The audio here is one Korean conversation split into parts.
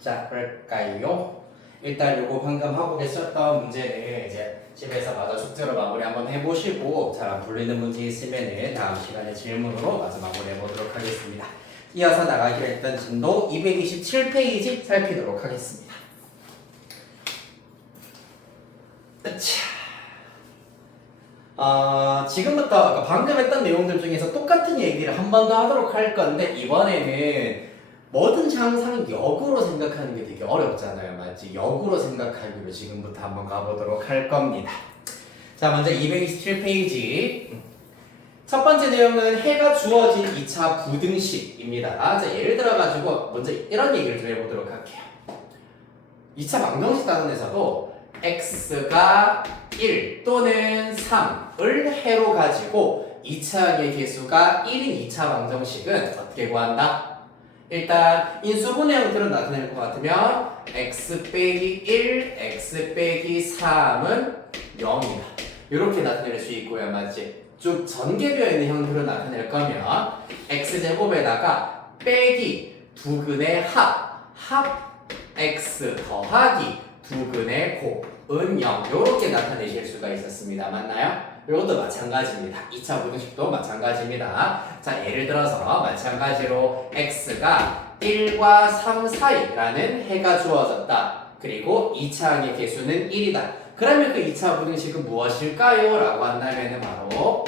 자, 그럴까요? 일단 요거 방금 하고 계셨던 문제는 이제 집에서 마저 숙제로 마무리 한번 해보시고 잘 안 풀리는 문제 있으면은 다음 시간에 질문으로 마저 마무리 해보도록 하겠습니다. 이어서 나가기로 했던 진도 227페이지 살피도록 하겠습니다. 지금부터 방금 했던 내용들 중에서 똑같은 얘기를 한 번 더 하도록 할 건데 이번에는 뭐든지 항상 역으로 생각하는 게 되게 어렵잖아요. 맞지? 역으로 생각하기로 지금부터 한번 가보도록 할 겁니다. 자, 먼저 227페이지. 첫 번째 내용은 해가 주어진 2차 부등식입니다. 자, 예를 들어가지고 먼저 이런 얘기를 좀 해보도록 할게요. 2차 방정식 단원에서도 x가 1 또는 3을 해로 가지고 2차의 개수가 1인 2차 방정식은 어떻게 구한다? 일단 인수분해 형태로 나타낼 것 같으면 x 빼기 1, x 빼기 3은 0이다. 이렇게 나타낼 수 있고요. 맞지? 쭉 전개되어 있는 형태로 나타낼 거면 x제곱에다가 빼기 두근의 합 x 더하기 두근의 곱은 0 이렇게 나타내실 수가 있었습니다. 맞나요? 이것도 마찬가지입니다. 2차 부등식도 마찬가지입니다. 자, 예를 들어서 마찬가지로 x가 1과 3 사이라는 해가 주어졌다. 그리고 2차항의 개수는 1이다. 그러면 그 2차 부등식은 무엇일까요? 라고 한다면 바로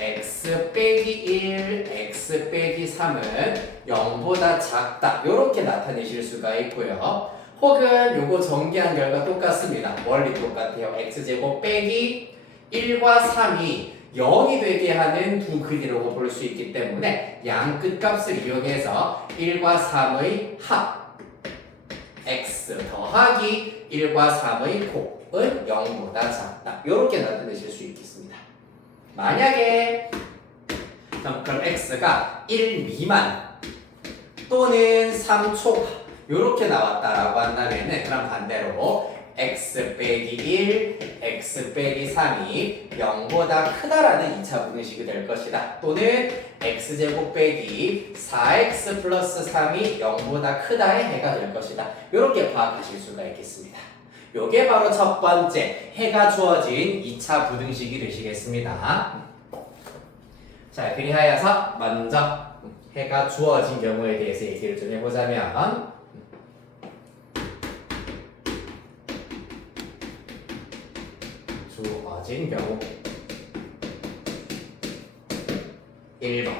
x 빼기 1, x 빼기 3은 0보다 작다. 이렇게 나타내실 수가 있고요. 혹은 요거 전개한 결과 똑같습니다. 원리 똑같아요. x제곱 빼기 1과 3이 0이 되게 하는 두 글이라고 볼 수 있기 때문에 양 끝값을 이용해서 1과 3의 합 x 더하기 1과 3의 곱은 0보다 작다. 이렇게 나타내실 수 있겠습니다. 만약에 그럼 x가 1 미만 또는 3 초과 이렇게 나왔다라고 한다면은 그럼 반대로 x 빼기 1, x 빼기 3이 0보다 크다라는 2차 부등식이 될 것이다. 또는 x제곱 빼기 4x 플러스 3이 0보다 크다의 해가 될 것이다. 이렇게 파악하실 수가 있겠습니다. 요게 바로 첫 번째 해가 주어진 2차 부등식이 되시겠습니다. 자, 그리하여서 먼저 해가 주어진 경우에 대해서 얘기를 좀 해보자면 주어진 경우 1번.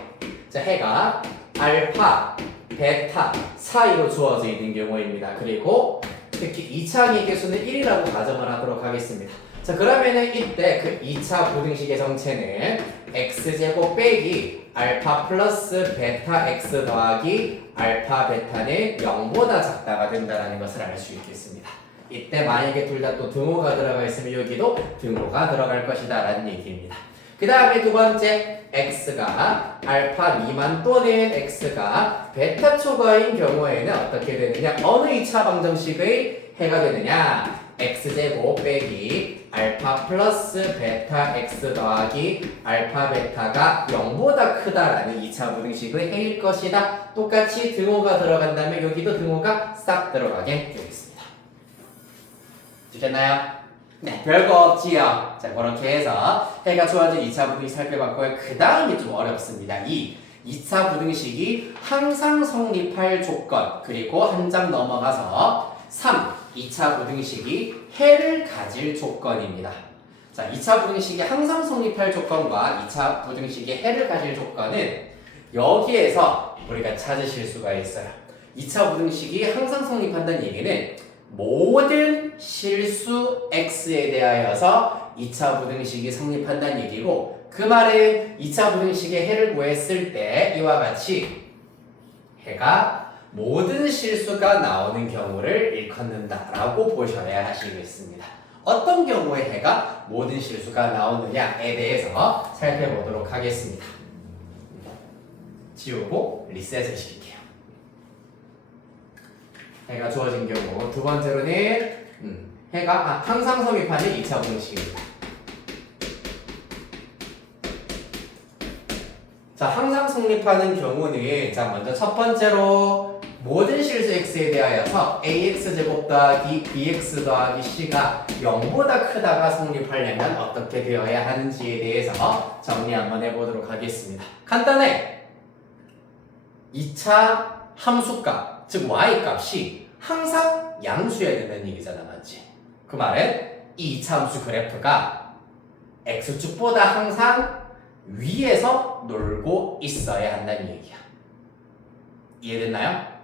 자, 해가 알파, 베타 사이로 주어져 있는 경우입니다. 그리고 특히 2차항의 개수는 1이라고 가정을 하도록 하겠습니다. 자, 그러면은 이때 그 2차 부등식의 정체는 x제곱 빼기 알파 플러스 베타 x 더하기 알파 베타는 0보다 작다가 된다는 것을 알 수 있겠습니다. 이때 만약에 둘 다 또 등호가 들어가 있으면 여기도 등호가 들어갈 것이다 라는 얘기입니다. 그 다음에 두 번째 x가 알파 미만 또는 x가 베타 초과인 경우에는 어떻게 되느냐? 어느 2차 방정식의 해가 되느냐? x제곱 빼기 알파 플러스 베타 x 더하기 알파 베타가 0보다 크다라는 2차 부등식의 해일 것이다. 똑같이 등호가 들어간다면 여기도 등호가 싹 들어가게 되겠습니다. 되셨나요? 네, 별거 없지요. 자, 그렇게 해서 해가 주어진 2차 부등식 살펴봤고요. 그 다음이 좀 어렵습니다. 2차 부등식이 항상 성립할 조건, 그리고 한 장 넘어가서 3, 2차 부등식이 해를 가질 조건입니다. 자, 2차 부등식이 항상 성립할 조건과 2차 부등식이 해를 가질 조건은 여기에서 우리가 찾으실 수가 있어요. 2차 부등식이 항상 성립한다는 얘기는 모든 실수 x에 대하여서 2차 부등식이 성립한다는 얘기고, 그 말은 2차 부등식의 해를 구했을 때 이와 같이 해가 모든 실수가 나오는 경우를 일컫는다라고 보셔야 하시겠습니다. 어떤 경우에 해가 모든 실수가 나오느냐에 대해서 살펴보도록 하겠습니다. 지우고 리셋을 시킬게요. 해가 주어진 경우 두 번째로는 해가 항상 성립하는 2차 부등식입니다. 자, 항상 성립하는 경우는 자 먼저 첫 번째로 모든 실수 x에 대하여서 ax제곱 더하기 bx 더하기 c가 0보다 크다가 성립하려면 어떻게 되어야 하는지에 대해서 정리 한번 해보도록 하겠습니다. 간단해. 2차 함수값, 즉 y값이 항상 양수여야 된다는 얘기잖아, 맞지? 그 말은 이 2차 함수 그래프가 x축보다 항상 위에서 놀고 있어야 한다는 얘기야. 이해됐나요?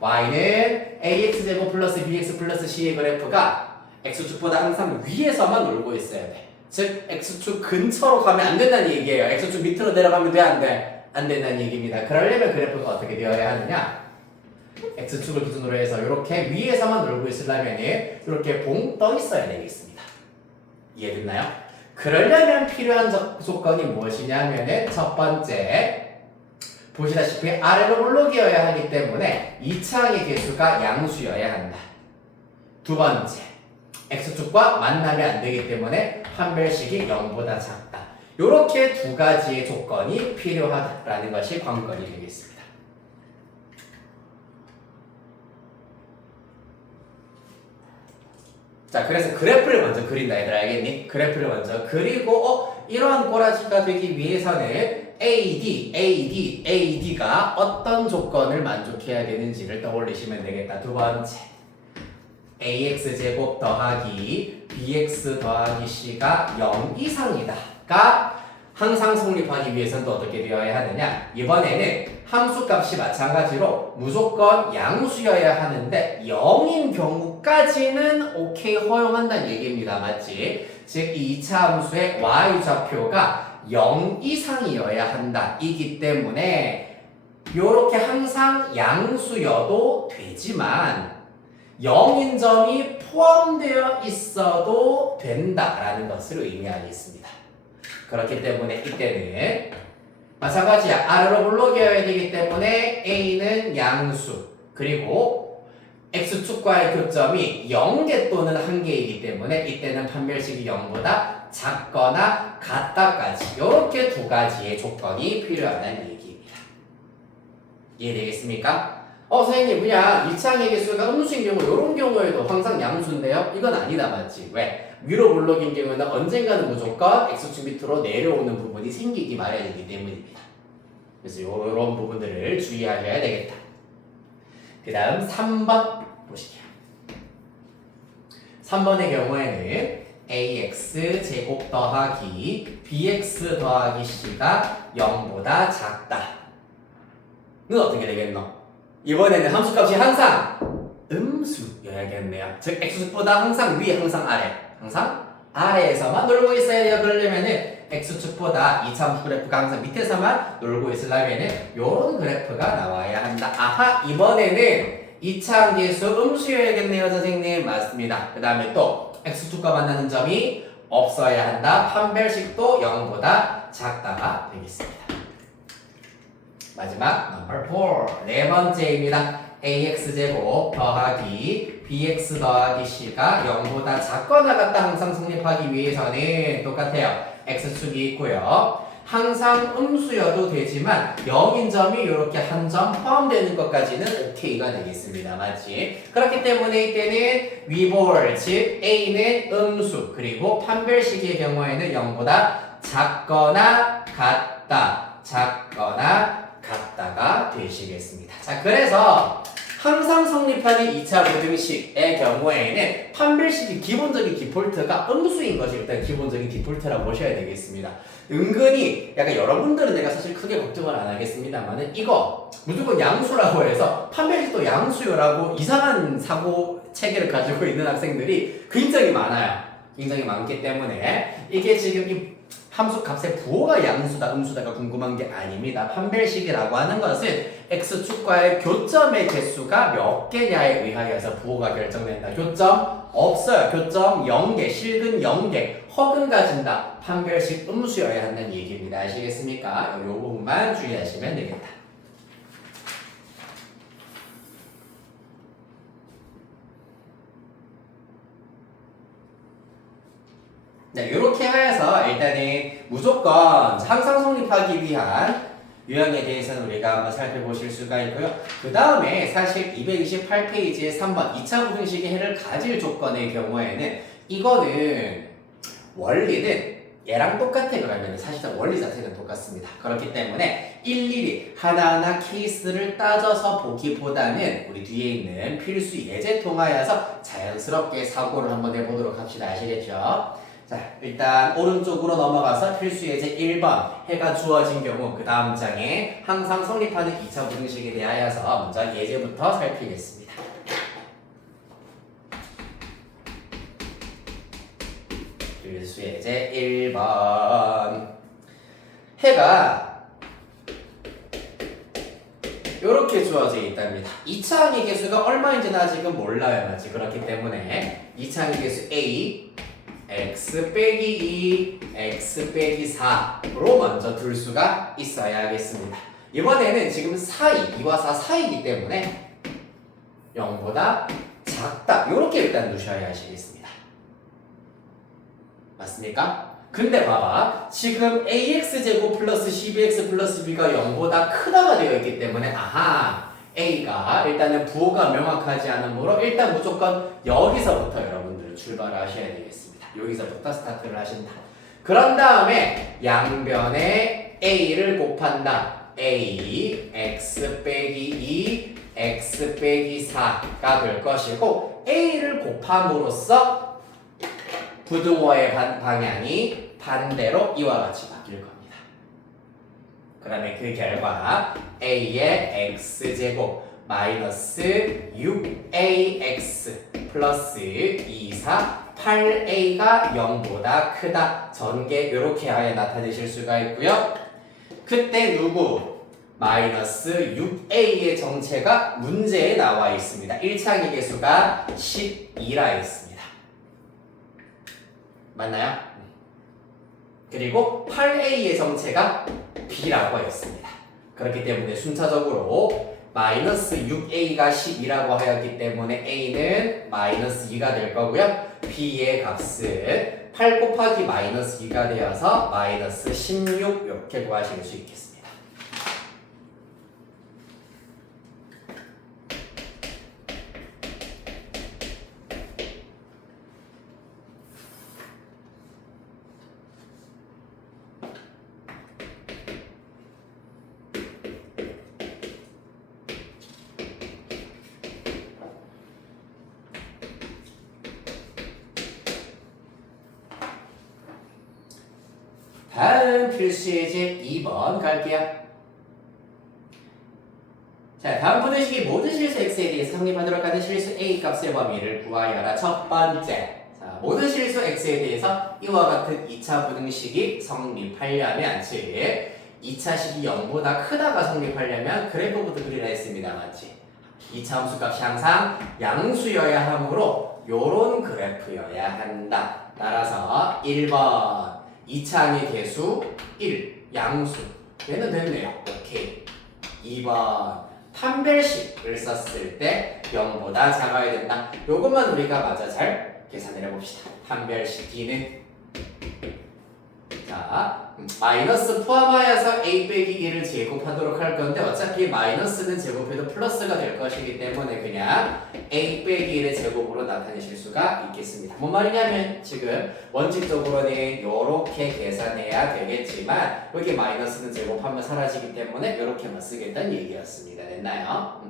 y는 ax제곱 플러스 bx 플러스 c의 그래프가 x축보다 항상 위에서만 놀고 있어야 돼. 즉 x축 근처로 가면 안 된다는 얘기예요. x축 밑으로 내려가면 돼, 안 돼? 안 된다는 얘기입니다. 그러려면 그래프가 어떻게 되어야 하느냐? x축을 기준으로 해서 이렇게 위에서만 놀고 있으려면 이렇게 봉 떠 있어야 되겠습니다. 이해됐나요? 그러려면 필요한 조건이 무엇이냐면은 첫 번째, 보시다시피 아래로 올라기여야 하기 때문에 2차항의 개수가 양수여야 한다. 두 번째, x축과 만나면 안 되기 때문에 판별식이 0보다 작다. 이렇게 두 가지의 조건이 필요하다라는 것이 관건이 되겠습니다. 자, 그래서 그래프를 먼저 그린다, 얘들아. 알겠니? 그래프를 먼저 그리고 이러한 꼬라지가 되기 위해서는 AD가 어떤 조건을 만족해야 되는지를 떠올리시면 되겠다. 두 번째, AX제곱 더하기 BX 더하기 C가 0 이상이다가 항상 성립하기 위해서는 또 어떻게 되어야 하느냐? 이번에는 함수값이 마찬가지로 무조건 양수여야 하는데 0인 경우까지는 오케이 허용한다는 얘기입니다. 맞지? 즉 이 2차 함수의 y좌표가 0 이상이어야 한다. 이기 때문에 이렇게 항상 양수여도 되지만 0인 점이 포함되어 있어도 된다라는 것을 의미하겠습니다. 그렇기 때문에 이때는 마찬가지야. 아래로 올라가야 되기 때문에 A는 양수, 그리고 X축과의 교점이 0개 또는 1개이기 때문에 이때는 판별식이 0보다 작거나 같다까지 이렇게 두 가지의 조건이 필요하다는 얘기입니다. 이해되겠습니까? 선생님 그냥 2차항의 개수가 음수인 경우 이런 경우에도 항상 양수인데요? 이건 아니다, 맞지? 왜? 위로 블록인 경우는 언젠가는 무조건 X축 밑으로 내려오는 부분이 생기기 마련이기 때문입니다. 그래서 이런 부분들을 주의하셔야 되겠다. 그 다음 3번 보실게요. 3번의 경우에는 ax 제곱 더하기 bx 더하기 c가 0보다 작다. 는 어떻게 되겠노? 이번에는 함수값이 항상 음수여야겠네요. 즉 x축보다 항상 위, 항상 아래, 항상 아래에서만 놀고 있어야 돼요. 그러려면은 x축보다 2차 함수 그래프가 항상 밑에서만 놀고 있으려면은 요런 그래프가 나와야 한다. 아하, 이번에는 2차 함계수 음수여야겠네요, 선생님. 맞습니다. 그 다음에 또 x축과 만나는 점이 없어야 한다. 판별식도 0보다 작다가 되겠습니다. 마지막 넘버 4, 네 번째입니다. ax제곱 더하기 bx 더하기 c가 0보다 작거나 같다 항상 성립하기 위해서는 똑같아요. x축이 있고요. 항상 음수여도 되지만 0인 점이 이렇게 한 점 포함되는 것까지는 오케이가 되겠습니다. 맞지? 그렇기 때문에 이때는 위볼, 즉 a는 음수, 그리고 판별식의 경우에는 0보다 작거나 같다, 작거나 같다가 되시겠습니다. 자, 그래서 항상 성립하는 2차 부등식의 경우에는 판별식이 기본적인 디폴트가 음수인 것이 일단 기본적인 디폴트라고 보셔야 되겠습니다. 은근히 약간 여러분들은 내가 사실 크게 걱정을 안 하겠습니다만은 이거 무조건 양수라고 해서 판별식도 양수요라고 이상한 사고 체계를 가지고 있는 학생들이 굉장히 많아요. 굉장히 많기 때문에 이게 지금 이 함수 값의 부호가 양수다, 음수다가 궁금한 게 아닙니다. 판별식이라고 하는 것은 x축과의 교점의 개수가 몇 개냐에 의하여서 부호가 결정된다. 교점 없어요. 교점 0개, 실근 0개, 허근 가진다. 판별식 음수여야 한다는 얘기입니다. 아시겠습니까? 이 부분만 주의하시면 되겠다. 네, 이렇게 해서 일단은 무조건 항상 성립하기 위한 유형에 대해서는 우리가 한번 살펴보실 수가 있고요. 그 다음에 사실 228페이지의 3번 2차 부등식의 해를 가질 조건의 경우에는 이거는 원리는 얘랑 똑같아. 그러면 사실상 원리 자체는 똑같습니다. 그렇기 때문에 일일이 하나하나 케이스를 따져서 보기보다는 우리 뒤에 있는 필수 예제 통하여서 자연스럽게 사고를 한번 해보도록 합시다. 아시겠죠? 자, 일단 오른쪽으로 넘어가서 필수 예제 1번 해가 주어진 경우 그 다음 장에 항상 성립하는 2차 부등식에 대하여서 먼저 예제부터 살피겠습니다. 필수 예제 1번 해가 이렇게 주어져 있답니다. 2차 항의 개수가 얼마인지는 아직은 몰라요. 맞지? 그렇기 때문에 2차 항의 개수 A x 빼기 2, x 빼기 4로 먼저 둘 수가 있어야 하겠습니다. 이번에는 지금 사이, 2와 4 사이이기 때문에 0보다 작다. 이렇게 일단 두셔야 하시겠습니다. 맞습니까? 근데 봐봐. 지금 ax제곱 플러스 12x 플러스 b가 0보다 크다가 되어 있기 때문에 아하, a가 일단은 부호가 명확하지 않으므로 일단 무조건 여기서부터 여러분들 출발을 하셔야 되겠습니다. 여기서부터 스타트를 하신다. 그런 다음에 양변에 a를 곱한다. a x 빼기 2 x 빼기 4가 될 것이고 a를 곱함으로써 부등호의 방향이 반대로 이와 같이 바뀔 겁니다. 그러면 그 결과 a의 x제곱 마이너스 6ax 플러스 2, 4 8a가 0보다 크다. 전개 이렇게 하여 나타내실 수가 있고요. 그때 누구? 마이너스 6a의 정체가 문제에 나와 있습니다. 1차항의 개수가 12라 했습니다. 맞나요? 그리고 8a의 정체가 b라고 했습니다. 그렇기 때문에 순차적으로 마이너스 6a가 12라고 하였기 때문에 a는 마이너스 2가 될 거고요. b의 값은 8 곱하기 마이너스 2가 되어서 마이너스 16 이렇게 구하실 수 있겠습니다. 다음 필수 예제 2번 갈게요. 자, 다음 부등식이 모든 실수 x에 대해서 성립하도록 하는 실수 a 값의 범위를 구하여라. 첫 번째, 자, 모든 실수 x에 대해서 이와 같은 2차 부등식이 성립하려면, 즉 2차식이 0보다 크다가 성립하려면 그래프부터 그리라 했습니다. 맞지? 2차 함수값이 항상 양수여야 하므로 요런 그래프여야 한다. 따라서 1번 2차항의 개수 1, 양수. 얘는 됐네요. 오케이. 2번 판별식을 썼을 때 0보다 작아야 된다. 요것만 우리가 마저 잘 계산을 해봅시다. 판별식 D는 자, 마이너스 포함하여서 a 빼기 1을 제곱하도록 할 건데 어차피 마이너스는 제곱해도 플러스가 될 것이기 때문에 그냥 a 빼기 1의 제곱으로 나타내실 수가 있겠습니다. 뭔 말이냐면 지금 원칙적으로는 이렇게 계산해야 되겠지만 여기 마이너스는 제곱하면 사라지기 때문에 이렇게만 쓰겠다는 얘기였습니다. 됐나요?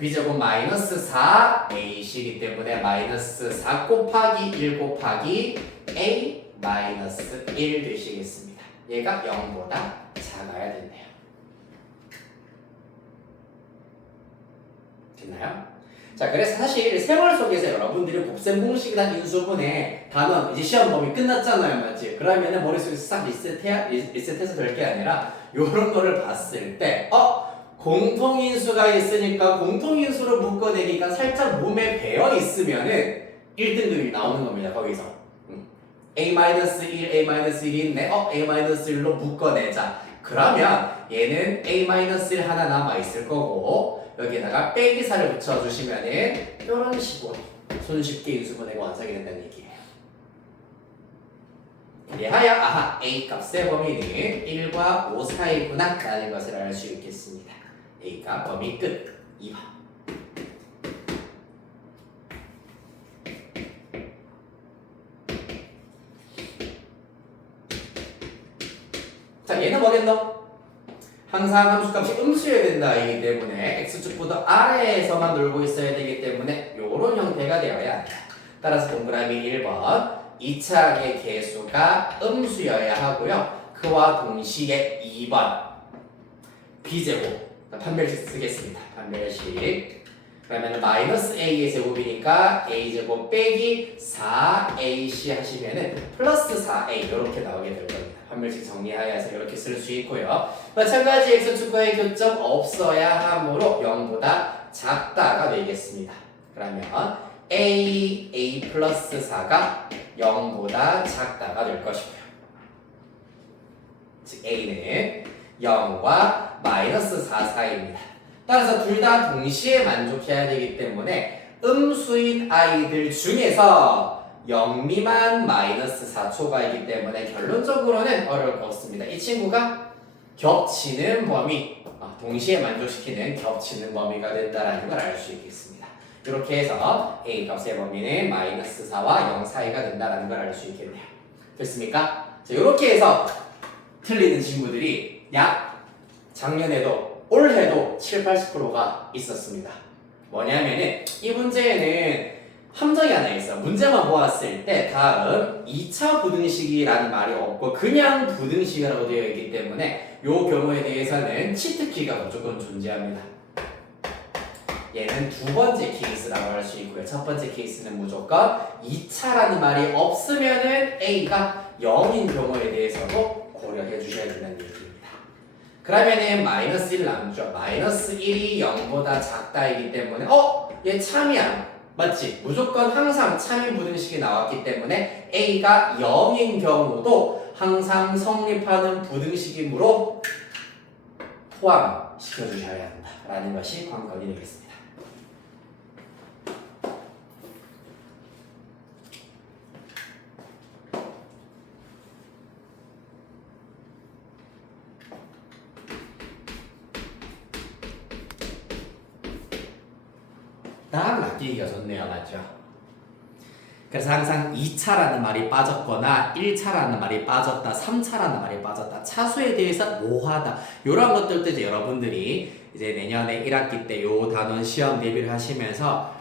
b제곱 마이너스 4 a시기 때문에 마이너스 4 곱하기 1 곱하기 a 마이너스 1 되시겠습니다. 얘가 0보다 작아야 된대요. 됐나요? 자, 그래서 사실 생활 속에서 여러분들이 곱셈 공식이나 인수분해 단원 이제 시험 범위 끝났잖아요. 맞지? 그러면은 머릿속에서 싹 리셋해서 될 게 아니라 요런 거를 봤을 때 공통인수가 있으니까 공통인수로 묶어내니까 살짝 몸에 배어 있으면은 1등급이 나오는 겁니다. 거기서 A-1, A-1이 있네. A-1로 묶어내자. 그러면 얘는 A-1 하나 남아있을 거고 여기에다가 빼기사를 붙여주시면은 이런 식으로 손쉽게 인수분해가 완성이 된다는 얘기예요. 그리하여 아하 A 값의 범위는 1과 5 사이구나 라는 것을 알 수 있겠습니다. A가 범위 끝. 2번. 자, 얘는 뭐겠노? 항상 함수값이 음수여야 된다 이기 때문에 x축보다 아래에서만 놀고 있어야 되기 때문에 요런 형태가 되어야 한다. 따라서 동그라미 1번 2차항의 개수가 음수여야 하고요. 그와 동시에 2번 b제곱 판별식 쓰겠습니다. 판별식 그러면 마이너스 a의 제곱이니까 a제곱 빼기 4ac 하시면은 플러스 4a 이렇게 나오게 될 겁니다. 판별식 정리하여서 이렇게 쓸 수 있고요. 마찬가지 x축과의 교점 없어야 하므로 0보다 작다가 되겠습니다. 그러면 a 플러스 4가 0보다 작다가 될 것이고요. 즉 a는 0과 마이너스 4 사이입니다. 따라서 둘 다 동시에 만족해야 되기 때문에 음수인 아이들 중에서 0 미만 마이너스 4초가이기 때문에 결론적으로는 어려울 거 없습니다. 이 친구가 겹치는 범위, 동시에 만족시키는 겹치는 범위가 된다는 걸 알 수 있겠습니다. 이렇게 해서 A 값의 범위는 마이너스 4와 0 사이가 된다는 걸 알 수 있겠네요. 됐습니까? 자, 이렇게 해서 틀리는 친구들이 약 작년에도 올해도 7, 80%가 있었습니다. 뭐냐면은 이 문제에는 함정이 하나 있어. 문제만 보았을 때 다음 2차 부등식이라는 말이 없고 그냥 부등식이라고 되어 있기 때문에 이 경우에 대해서는 치트키가 무조건 존재합니다. 얘는 두 번째 케이스라고 할 수 있고요. 첫 번째 케이스는 무조건 2차라는 말이 없으면은 A가 0인 경우에 대해서도 고려해 주셔야 된다는 얘기입니다. 그러면은 마이너스 1 남죠. 마이너스 1이 0보다 작다이기 때문에 얘 참이야. 맞지? 무조건 항상 참인 부등식이 나왔기 때문에 A가 0인 경우도 항상 성립하는 부등식이므로 포함시켜 주셔야 한다라는 것이 관건이 되겠습니다. 딱 낚이기가 좋네요. 맞죠? 그래서 항상 2차라는 말이 빠졌거나 1차라는 말이 빠졌다, 3차라는 말이 빠졌다, 차수에 대해서 뭐하다 이런 것들도 이제 여러분들이 이제 내년에 1학기 때 요 단원 시험 대비를 하시면서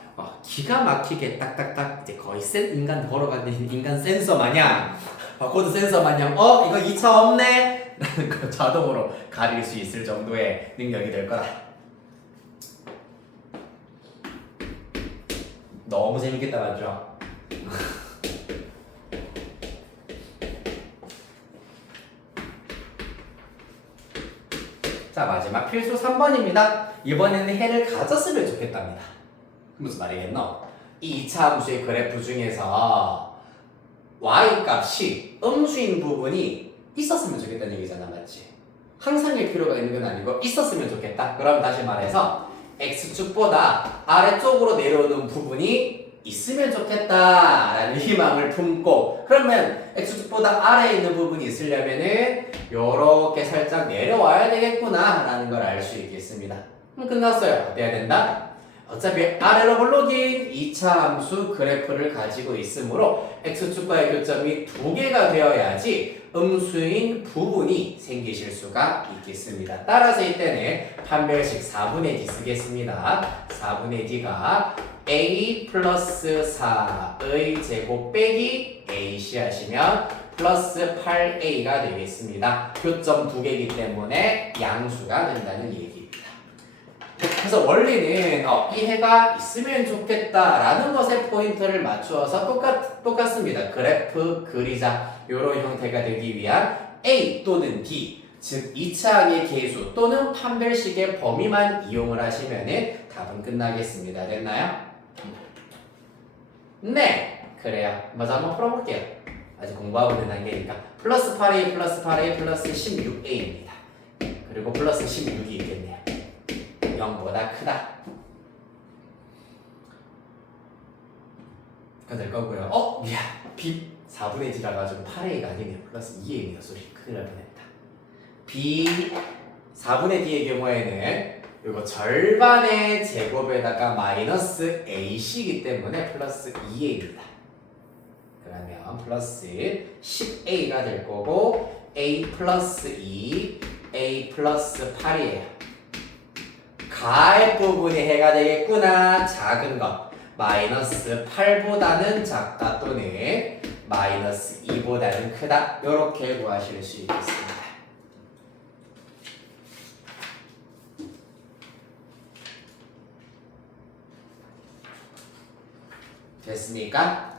기가 막히게 딱딱딱 이제 거의 인간 걸어가는 인간 센서 마냥 바코드 센서 마냥 이거 2차 없네 라는 거 자동으로 가릴 수 있을 정도의 능력이 될 거다. 너무 재밌겠다 맞죠? 자 마지막 필수 3번입니다. 이번에는 해를 가졌으면 좋겠답니다. 무슨 말이겠노? 이 2차 함수의 그래프 중에서 y값이 음수인 부분이 있었으면 좋겠다는 얘기잖아 맞지? 항상일 필요가 있는 건 아니고 있었으면 좋겠다. 그럼 다시 말해서 x축보다 아래쪽으로 내려오는 부분이 있으면 좋겠다라는 희망을 품고 그러면 x축보다 아래에 있는 부분이 있으려면은 요렇게 살짝 내려와야 되겠구나 라는 걸 알 수 있겠습니다. 그럼 끝났어요. 어때야 된다? 어차피 아래로 볼록인 2차 함수 그래프를 가지고 있으므로 x축과의 교점이 2개가 되어야지 음수인 부분이 생기실 수가 있겠습니다. 따라서 이때는 판별식 4분의 d 쓰겠습니다. 4분의 d가 a 플러스 4의 제곱 빼기 ac 하시면 플러스 8a가 되겠습니다. 교점 2개이기 때문에 양수가 된다는 얘기입니다. 그래서 원리는 이 해가 있으면 좋겠다라는 것에 포인트를 맞추어서 똑같습니다. 그래프 그리자 이런 형태가 되기 위한 A 또는 B 즉 2차항의 계수 또는 판별식의 범위만 이용을 하시면 답은 끝나겠습니다. 됐나요? 네! 그래요. 먼저 한번 풀어볼게요. 아직 공부하고 있는 단계니까 플러스 8A 플러스 8A 플러스 16A입니다. 그리고 플러스 16이 있겠네요. 0보다 크다. 그거 될 거고요. 미안. 4분의 D라 가지고 8A가 아니네요. 플러스 2A입니다. 소리 큰일 날 뻔했다. B 4분의 D의 경우에는 이거 절반의 제곱에다가 마이너스 AC이기 때문에 플러스 2A입니다. 그러면 플러스 10A가 될 거고 A 플러스 2, A 플러스 8이에요. 가의 부분이 해가 되겠구나. 작은 것. 마이너스 8보다는 작다 또는 마이너스 2보다는 크다. 이렇게 구하실 수 있겠습니다. 됐습니까?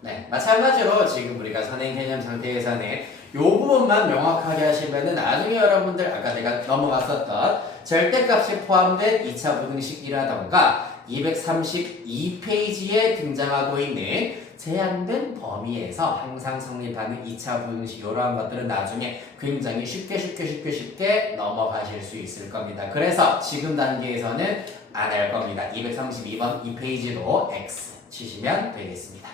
네, 마찬가지로 지금 우리가 선행 개념 상태에서는 이 부분만 명확하게 하시면은 나중에 여러분들 아까 내가 넘어갔었던 절대값이 포함된 2차 부등식이라던가 232페이지에 등장하고 있는 제한된 범위에서 항상 성립하는 2차 부등식 이러한 것들은 나중에 굉장히 쉽게 넘어가실 수 있을 겁니다. 그래서 지금 단계에서는 안 할 겁니다. 232번 이 페이지도 X 치시면 되겠습니다.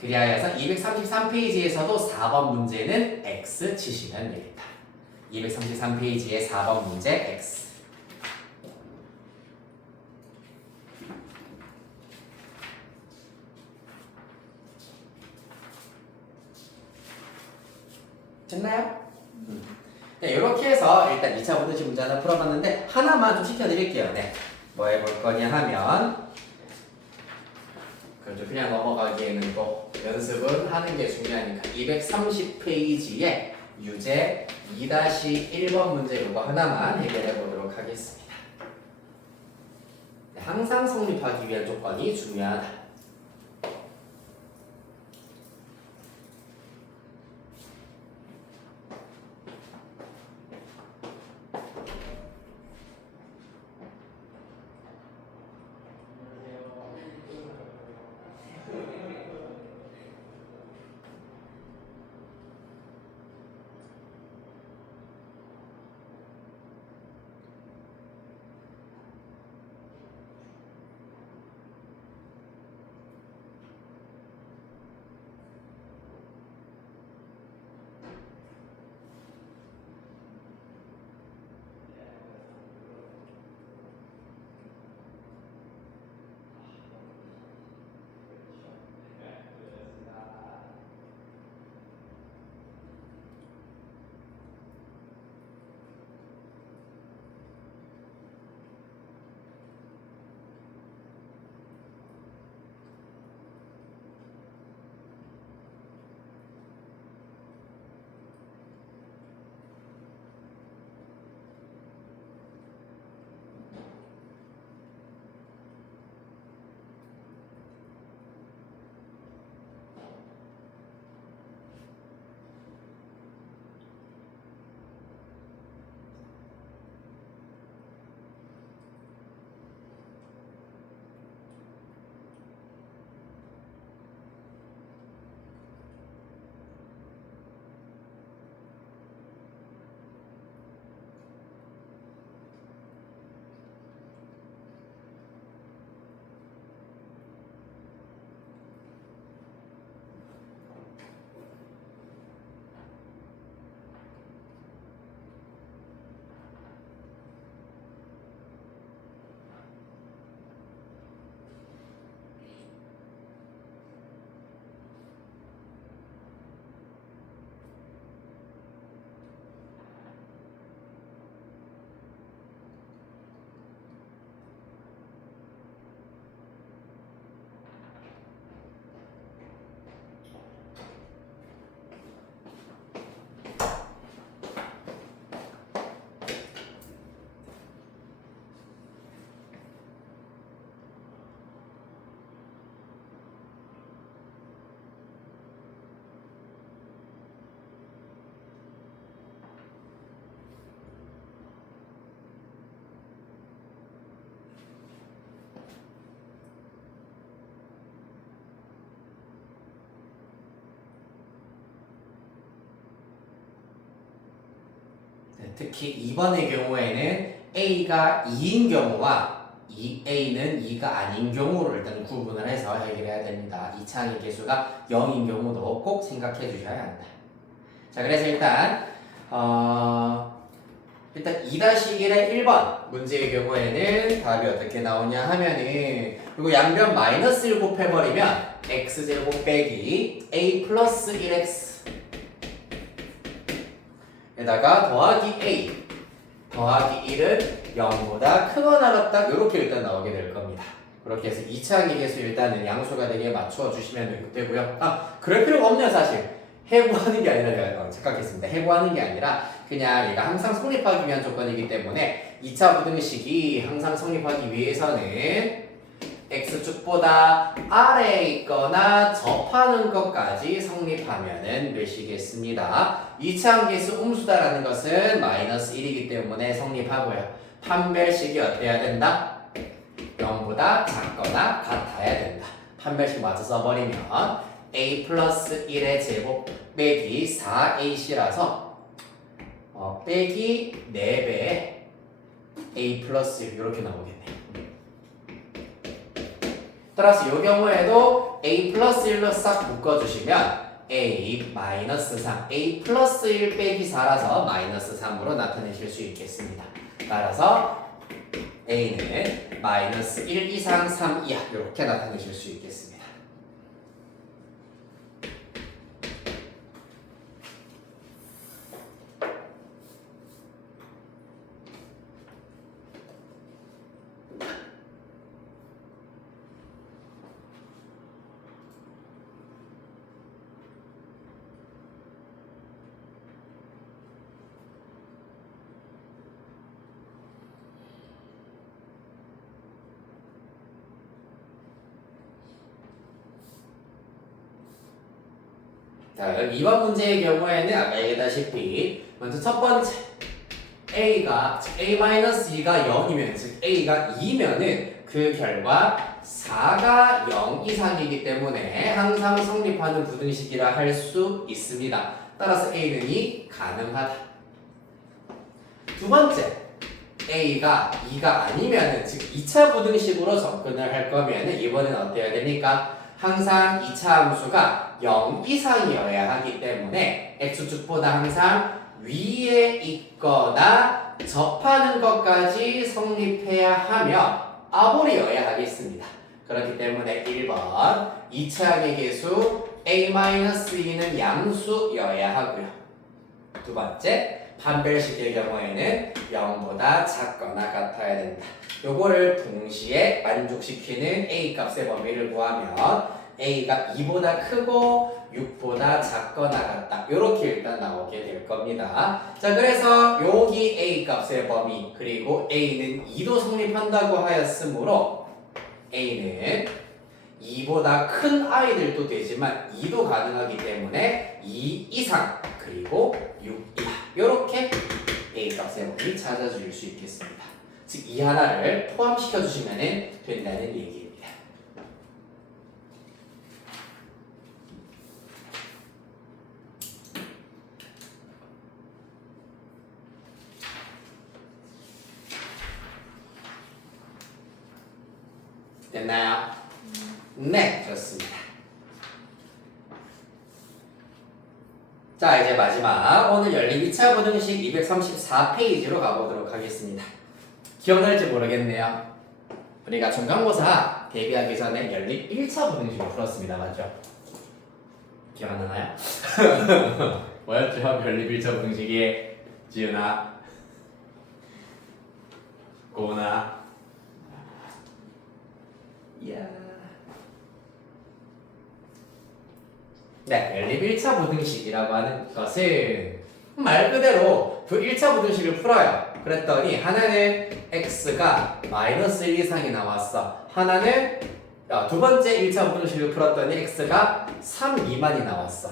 그리하여서 233페이지에서도 4번 문제는 X 치시면 됩니다. 233페이지의 4번 문제 X. 됐나요? 네, 이렇게 해서 일단 2차 부등식 문제 하나 풀어봤는데 하나만 좀 시켜드릴게요. 네, 뭐 해볼 거냐 하면 그렇죠. 그냥 넘어가기에는 또 연습은 하는 게 중요하니까 230페이지에 유제 2-1번 문제 이거 하나만 해결해 보도록 하겠습니다. 네, 항상 성립하기 위한 조건이 중요하다. 특히 2번의 경우에는 A가 2인 경우와 2a는 2가 아닌 경우를 일단 구분을 해서 해결해야 됩니다. 이차항의 개수가 0인 경우도 꼭 생각해 주셔야 한다. 자, 그래서 일단 2-1의 1번 문제의 경우에는 답이 어떻게 나오냐 하면은 이거 양변 마이너스 1 곱해버리면 x제곱 빼기 a 플러스 1x 에다가 더하기 a 더하기 1은 0보다 크거나 같다 이렇게 일단 나오게 될 겁니다. 그렇게 해서 2차항의 개수 일단은 양수가 되게 맞춰 주시면 되고요. 그럴 필요가 없네요. 사실 해부하는 게 아니라 제가 착각했습니다. 해부하는 게 아니라 그냥 얘가 항상 성립하기 위한 조건이기 때문에 2차 부등식이 항상 성립하기 위해서는 x축보다 아래에 있거나 접하는 것까지 성립하면은 되시겠습니다. 2차항 개수 음수다라는 것은 마이너스 1이기 때문에 성립하고요. 판별식이 어때야 된다? 0보다 작거나 같아야 된다. 판별식 맞춰 써버리면 a 플러스 1의 제곱 빼기 4ac라서 빼기 4배의 a 플러스 1 이렇게 나오겠네요. 따라서 이 경우에도 a 플러스 1로 싹 묶어주시면 a 마이너스 3, a 플러스 1 빼기 4라서 마이너스 3으로 나타내실 수 있겠습니다. 따라서 a는 마이너스 1 이상 3 이하 이렇게 나타내실 수 있겠습니다. 자, 2번 문제의 경우에는 아까 얘기했다시피 먼저 첫 번째 a가 a-2가 0이면 즉 a가 2면은 그 결과 4가 0 이상이기 때문에 항상 성립하는 부등식이라 할 수 있습니다. 따라서 a는 2 가능하다. 두 번째 a가 2가 아니면은 즉 2차 부등식으로 접근을 할 거면은 이번엔 어때야 됩니까? 항상 2차 함수가 0 이상이어야 하기 때문에 x축보다 항상 위에 있거나 접하는 것까지 성립해야 하며 아볼이어야 하겠습니다. 그렇기 때문에 1번 2차항의 개수 a-2는 양수여야 하고요. 두 번째 판별식의 경우에는 0보다 작거나 같아야 된다. 요거를 동시에 만족시키는 a 값의 범위를 구하면 a가 2보다 크고 6보다 작거나 같다. 요렇게 일단 나오게 될 겁니다. 자, 그래서 여기 a 값의 범위 그리고 a는 2도 성립한다고 하였으므로 a는 2보다 큰 아이들도 되지만 2도 가능하기 때문에 2 이상 그리고 6 이하 요렇게 a 값의 범위 찾아줄 수 있겠습니다. 즉 이 하나를 포함시켜 주시면 된다는 얘기입니다. 됐나요? 네, 좋습니다. 자, 이제 마지막 오늘 열린 2차 부등식 234페이지로 가보도록 하겠습니다. 기억날지 모르겠네요. 우리가 중간고사 대비하기 전에 열린 1차 부등식을 풀었습니다. 맞죠? 기억 안 나나요? 뭐였죠? 열린 1차 부등식이 지은아, 고은아, 이야. 네, 열립 1차 부등식이라고 하는 것은 말 그대로 그 1차 부등식을 풀어요. 그랬더니 하나는 x가 마이너스 1 이상이 나왔어. 하나는 두 번째 1차 부등식을 풀었더니 x가 3 미만이 나왔어.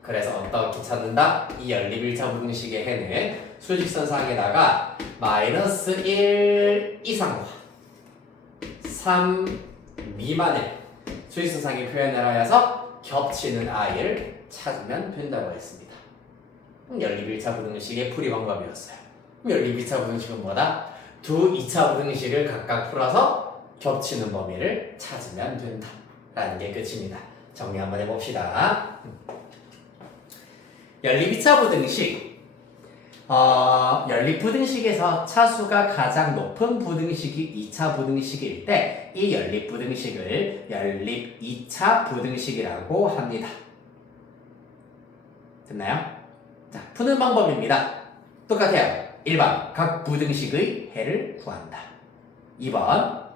그래서 어떻게 찾는다? 이 열립 1차 부등식의 해는 수직선상에다가 마이너스 1 이상과 3 미만을 수직선상에 표현을 하여서 겹치는 아이를 찾으면 된다고 했습니다. 열립 1차 부등식의 풀이 방법이었어요. 그럼 열립 2차 부등식은 뭐다? 두 2차 부등식을 각각 풀어서 겹치는 범위를 찾으면 된다 라는 게 끝입니다. 정리 한번 해봅시다. 연립 2차 부등식 연립 부등식에서 차수가 가장 높은 부등식이 2차 부등식일 때 이 연립 부등식을 연립 2차 부등식이라고 합니다. 됐나요? 자, 푸는 방법입니다. 똑같아요. 1번 각 부등식의 해를 구한다. 2번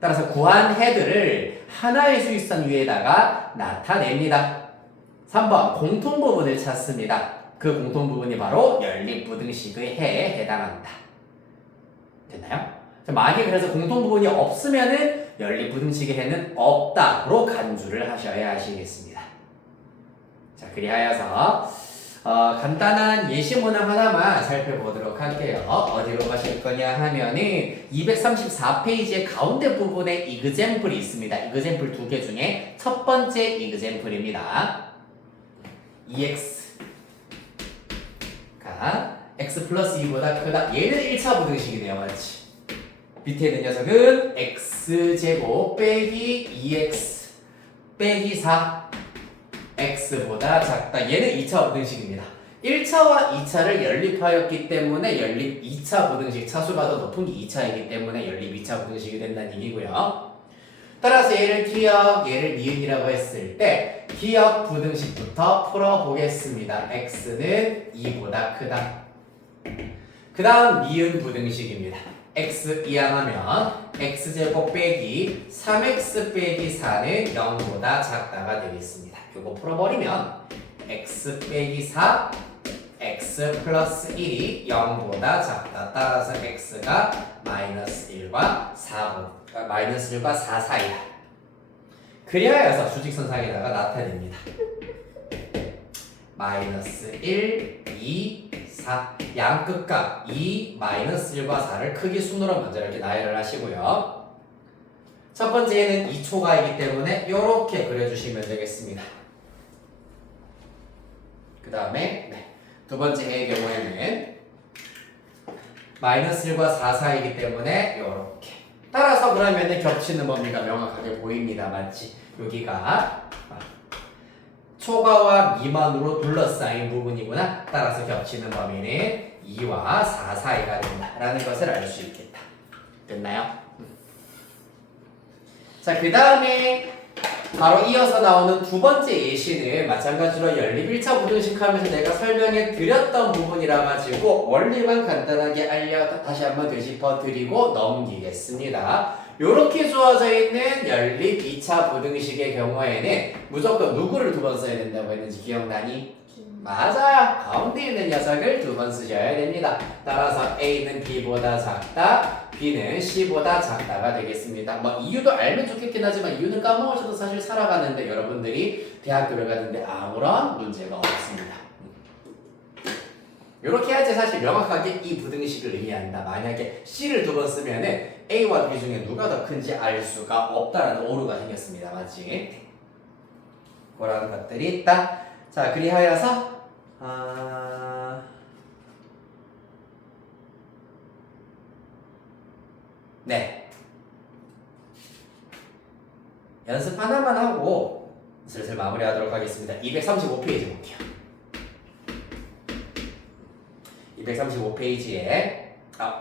따라서 구한 해들을 하나의 수직선 위에다가 나타냅니다. 3번 공통 부분을 찾습니다. 그 공통 부분이 바로 연립 부등식의 해에 해당한다. 됐나요? 만약에 그래서 공통 부분이 없으면은 연립 부등식의 해는 없다로 간주를 하셔야 하시겠습니다. 자, 그리하여서 간단한 예시 문항 하나만 살펴보도록 할게요. 어디로 가실 거냐 하면은 234페이지의 가운데 부분에 이그젬플이 있습니다. 이그젬플 두 개 중에 첫 번째 이그젬플입니다. EX가 X 플러스 2보다 크다. 얘는 1차 부등식이네요. 맞지? 밑에 있는 녀석은 X제곱 빼기 2X 빼기 4 X보다 작다. 얘는 2차 부등식입니다. 1차와 2차를 연립하였기 때문에 연립 2차 부등식, 차수가 더 높은 게 2차이기 때문에 연립 2차 부등식이 된다는 얘기고요. 따라서 얘를 기억, 얘를 니은이라고 했을 때 기억 부등식부터 풀어보겠습니다. X는 2보다 크다. 그 다음 니은 부등식입니다. X 이항하면 X제곱 빼기 3X 빼기 4는 0보다 작다가 되겠습니다. 이거 풀어버리면 X 빼기 4 X 플러스 1이 0보다 작다. 따라서 X가 마이너스 1과 4 사이다. 그리하여서 수직선상에다가 나타냅니다. 마이너스 1, 2, 4 양끝각 2, 마이너스 1과 4를 크기 순으로 먼저 이렇게 나열을 하시고요. 첫 번째는 2초가이기 때문에 이렇게 그려주시면 되겠습니다. 그 다음에 두 번째 해의 경우에는 마이너스 1과 4 사이기 때문에 이렇게 따라서 그러면은 겹치는 범위가 명확하게 보입니다. 맞지? 여기가 초과와 미만으로 둘러싸인 부분이구나. 따라서 겹치는 범위는 2와 4 사이가 된다라는 것을 알 수 있겠다. 됐나요? 자, 그 다음에 바로 이어서 나오는 두 번째 예시는 마찬가지로 연립 1차 부등식 하면서 내가 설명해 드렸던 부분이라 가지고 원리만 간단하게 다시 한번 되짚어 드리고 넘기겠습니다. 요렇게 주어져 있는 연립 2차 부등식의 경우에는 무조건 누구를 두 번 써야 된다고 했는지 기억나니? 맞아요. 가운데 있는 녀석을 두 번 쓰셔야 됩니다. 따라서 A는 B보다 작다, B는 C보다 작다가 되겠습니다. 뭐 이유도 알면 좋겠긴 하지만 이유는 까먹으셔도 사실 살아가는데 여러분들이 대학교를 가는데 아무런 문제가 없습니다. 이렇게 해야지 사실 명확하게 이 부등식을 의미한다. 만약에 C를 두 번 쓰면은 A와 B 중에 누가 더 큰지 알 수가 없다라는 오류가 생겼습니다. 맞지? 그런 것들이 있다. 자, 그리하여서 네, 연습 하나만 하고 슬슬 마무리하도록 하겠습니다. 235페이지 볼게요. 235페이지에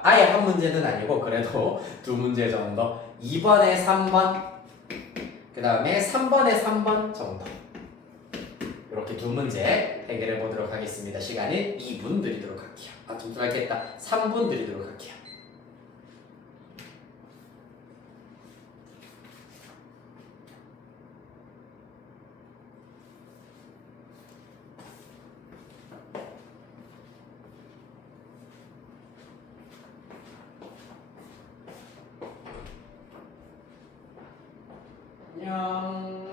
아예 한 문제는 아니고 그래도 두 문제 정도 2번에 3번 그 다음에 3번에 3번 정도 이렇게 두 문제 해결해 보도록 하겠습니다. 시간은 2분 드리도록 할게요. 좀 짧겠다. 3분 드리도록 할게요. 안녕.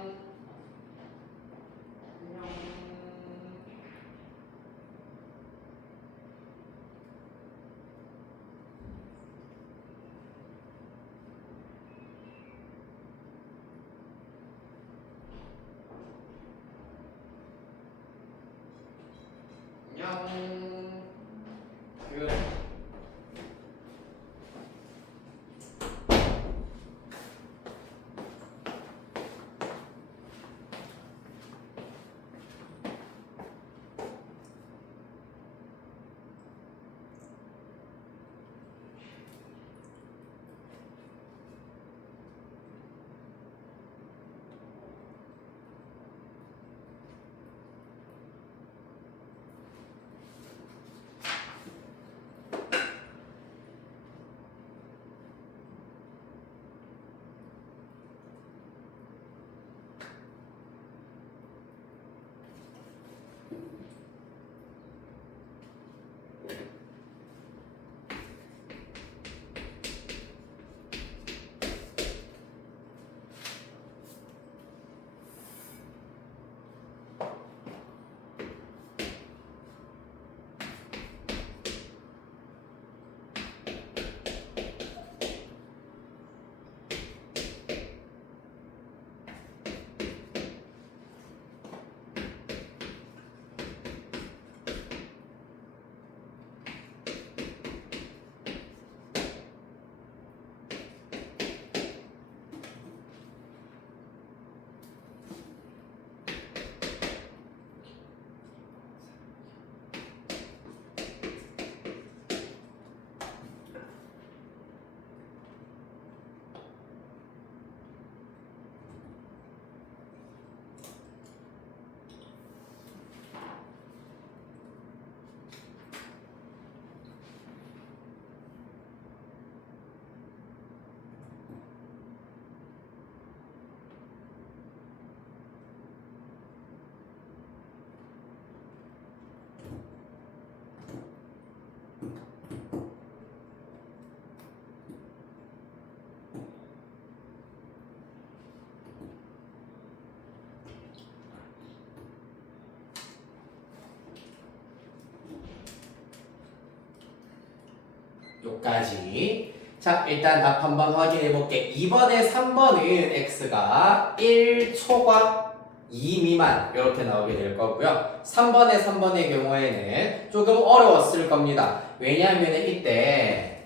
요까지. 자, 일단 답 한번 확인해 볼게. 2번에 3번은 x가 1초과 2 미만 이렇게 나오게 될 거고요. 3번의 경우에는 조금 어려웠을 겁니다. 왜냐하면 이때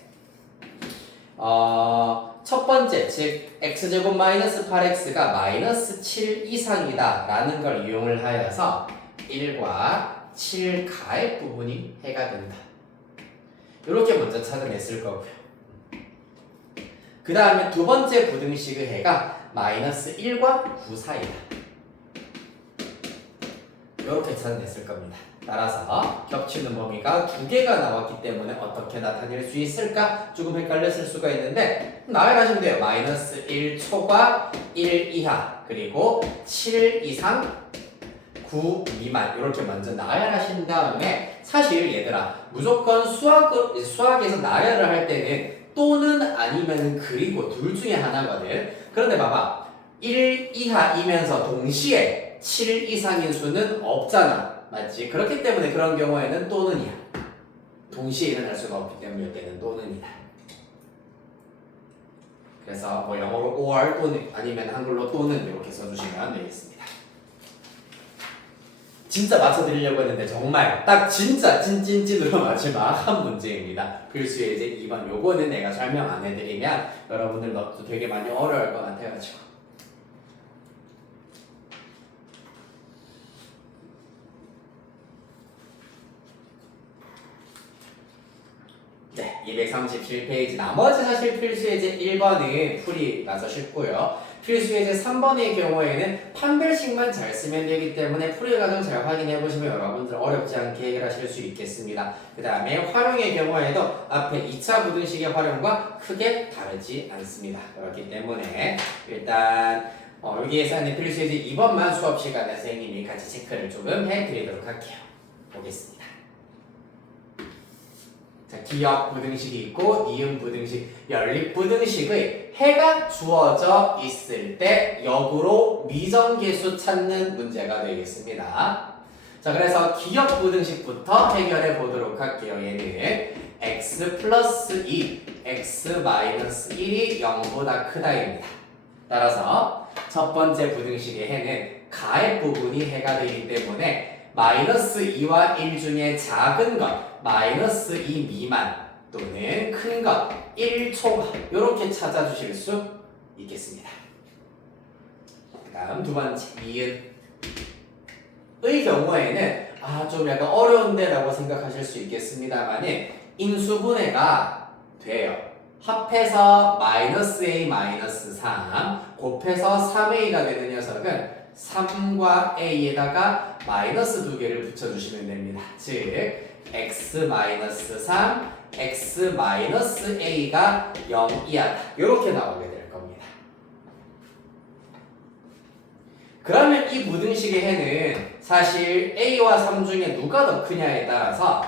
첫 번째, 즉 x제곱 마이너스 8x가 마이너스 7 이상이다 라는 걸 이용을 하여서 1과 7 가의 부분이 해가 된다. 이렇게 먼저 찾아냈을 거고요. 그 다음에 두 번째 부등식의 해가 마이너스 1과 9 사이다. 이렇게 찾아냈을 겁니다. 따라서 겹치는 범위가 두 개가 나왔기 때문에 어떻게 나타낼 수 있을까? 조금 헷갈렸을 수가 있는데 나열하시면 돼요. 마이너스 1초과 1 이하 그리고 7 이상 9 미만 이렇게 먼저 나열하신 다음에 사실 얘들아 무조건 수학에서 나열을 할 때는 또는 아니면 그리고 둘 중에 하나거든. 그런데 봐봐 1 이하이면서 동시에 7 이상인 수는 없잖아. 맞지? 그렇기 때문에 그런 경우에는 또는이야. 동시에 일어날 수가 없기 때문에 이때는 또는이다. 그래서 뭐 영어로 or 또는 아니면 한글로 또는 이렇게 써주시면 되겠습니다. 진짜 맞춰드리려고 했는데 정말 딱 진짜 찐찐찐으로 마지막 한 문제입니다. 필수 예제 2번. 요거는 내가 설명 안 해드리면 여러분들 도 되게 많이 어려울 것 같아가지고. 네, 237페이지. 나머지 사실 필수예제 1번은 풀이라서 쉽고요. 필수예제 3번의 경우에는 판별식만 잘 쓰면 되기 때문에 풀이 과정 잘 확인해 보시면 여러분들 어렵지 않게 해결하실 수 있겠습니다. 그 다음에 활용의 경우에도 앞에 2차 부등식의 활용과 크게 다르지 않습니다. 그렇기 때문에 일단 여기에서는 필수예제 2번만 수업 시간에 선생님이 같이 체크를 조금 해드리도록 할게요. 보겠습니다. 자, 기역 부등식이 있고 이음 부등식, 연립 부등식의 해가 주어져 있을 때 역으로 미정계수 찾는 문제가 되겠습니다. 자, 그래서 기역 부등식부터 해결해 보도록 할게요. 얘는 x 플러스 2, x 마이너스 1이 0보다 크다입니다. 따라서 첫 번째 부등식의 해는 가의 부분이 해가 되기 때문에 마이너스 2와 1 중에 작은 것 마이너스 2 미만 또는 큰 것 1초가 이렇게 찾아주실 수 있겠습니다. 그 다음 두 번째 이은의 경우에는 좀 약간 어려운데 라고 생각하실 수 있겠습니다만 인수분해가 돼요. 합해서 마이너스 a 마이너스 3 곱해서 3a가 되는 녀석은 3과 a에다가 마이너스 2개를 붙여주시면 됩니다. 즉 x-3, x-a가 0 이하다. 이렇게 나오게 될 겁니다. 그러면 이 부등식의 해는 사실 a와 3 중에 누가 더 크냐에 따라서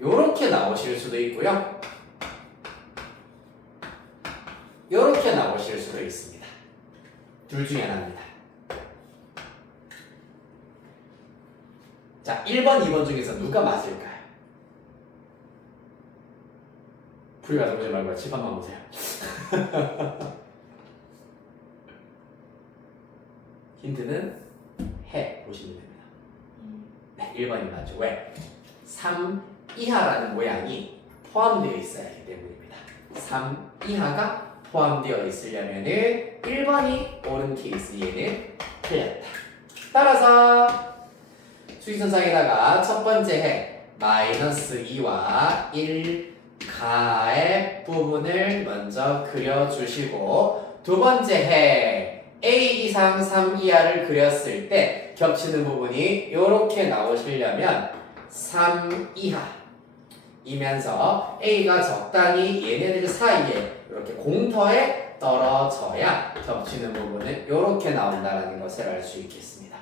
이렇게 나오실 수도 있고요. 이렇게 나오실 수도 있습니다. 둘 중에 하나입니다. 자, 1번, 2번 중에서 누가 맞을까요? 풀이가 보지 말고 칠판만 보세요. 힌트는 해 보시면 됩니다. 네, 1번이 맞죠. 왜? 3 이하라는 모양이 포함되어 있어야 하기 때문입니다. 3 이하가 포함되어 있으려면은 1번이 옳은 케이스, 얘는 틀렸다. 따라서 수직선상에다가 첫 번째 해 마이너스 2와 1 가의 부분을 먼저 그려주시고 두 번째 해 a 이상 3 이하를 그렸을 때 겹치는 부분이 이렇게 나오시려면 3 이하이면서 a가 적당히 얘네들 사이에 이렇게 공터에 떨어져야 겹치는 부분은 이렇게 나온다는 것을 알 수 있겠습니다.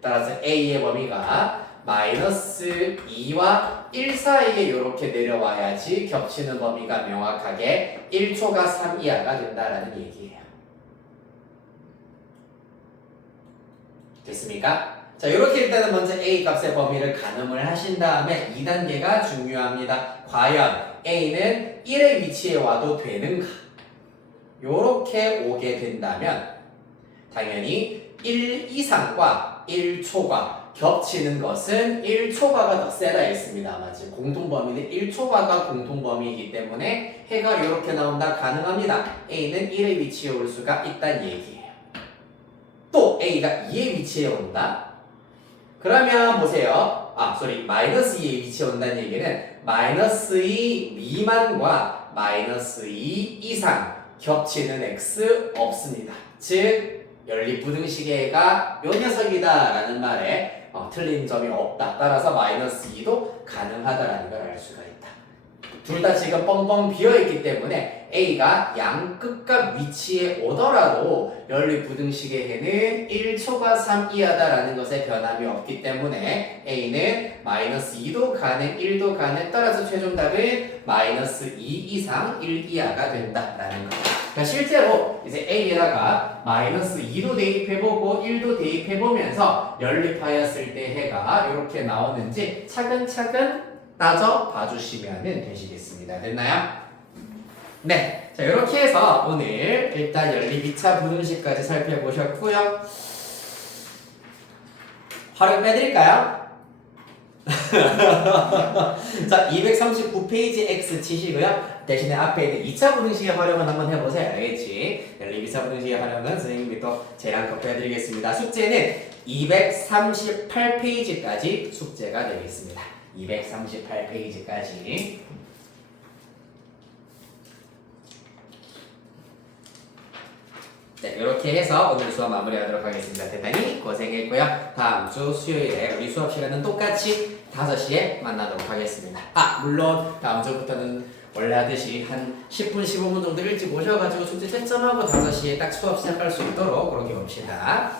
따라서 a의 범위가 마이너스 2와 1 사이에 이렇게 내려와야지 겹치는 범위가 명확하게 1초가 3 이하가 된다라는 얘기예요. 됐습니까? 자, 이렇게 일단은 먼저 A 값의 범위를 가늠을 하신 다음에 2단계가 중요합니다. 과연 A는 1의 위치에 와도 되는가? 요렇게 오게 된다면 당연히 1 이상과 1초과 겹치는 것은 1초과가 더 세다 했습니다. 맞지? 공통범위는 1초과가 공통범위이기 때문에 해가 이렇게 나온다 가능합니다. A는 1의 위치에 올 수가 있다는 얘기예요. 또 A가 2의 위치에 온다? 그러면 보세요. 마이너스 2의 위치에 온다는 얘기는 마이너스 2 미만과 마이너스 2 이상 겹치는 X 없습니다. 즉 연립부등식의 요 녀석이다 라는 말에 틀린 점이 없다. 따라서 마이너스 2도 가능하다라는 걸 알 수가 있다. 둘 다 지금 뻥뻥 비어있기 때문에 A가 양 끝값 위치에 오더라도 연립부등식의 해는 1초과 3 이하다라는 것에 변함이 없기 때문에 A는 마이너스 2도 가능, 1도 가능. 따라서 최종 답은 마이너스 2 이상 1 이하가 된다라는 거. 그러니까 실제로 이제 A에다가 마이너스 2도 대입해보고 1도 대입해보면서 연립하였을 때 해가 이렇게 나오는지 차근차근 따져 봐주시면 되시겠습니다. 됐나요? 네. 자, 이렇게 해서 오늘 일단 연립 2차 부등식까지 살펴보셨고요. 활용 빼드릴까요? 자, 239페이지 X 치시고요. 대신에 앞에 있는 2차 부등식의 활용은 한번 해보세요. 알겠지? 연립 2차 부등식의 활용은 선생님이 또 제랑 kop해드리겠습니다. 숙제는 238페이지까지 숙제가 되겠습니다. 238페이지까지. 네, 이렇게 해서 오늘 수업 마무리하도록 하겠습니다. 대단히 고생했고요. 다음 주 수요일에 우리 수업 시간은 똑같이 5시에 만나도록 하겠습니다. 물론 다음 주부터는 원래 하듯이 한 10분, 15분 정도 일찍 오셔가지고 숙제 채점하고 5시에 딱 수업 시작할 수 있도록 그렇게 봅시다.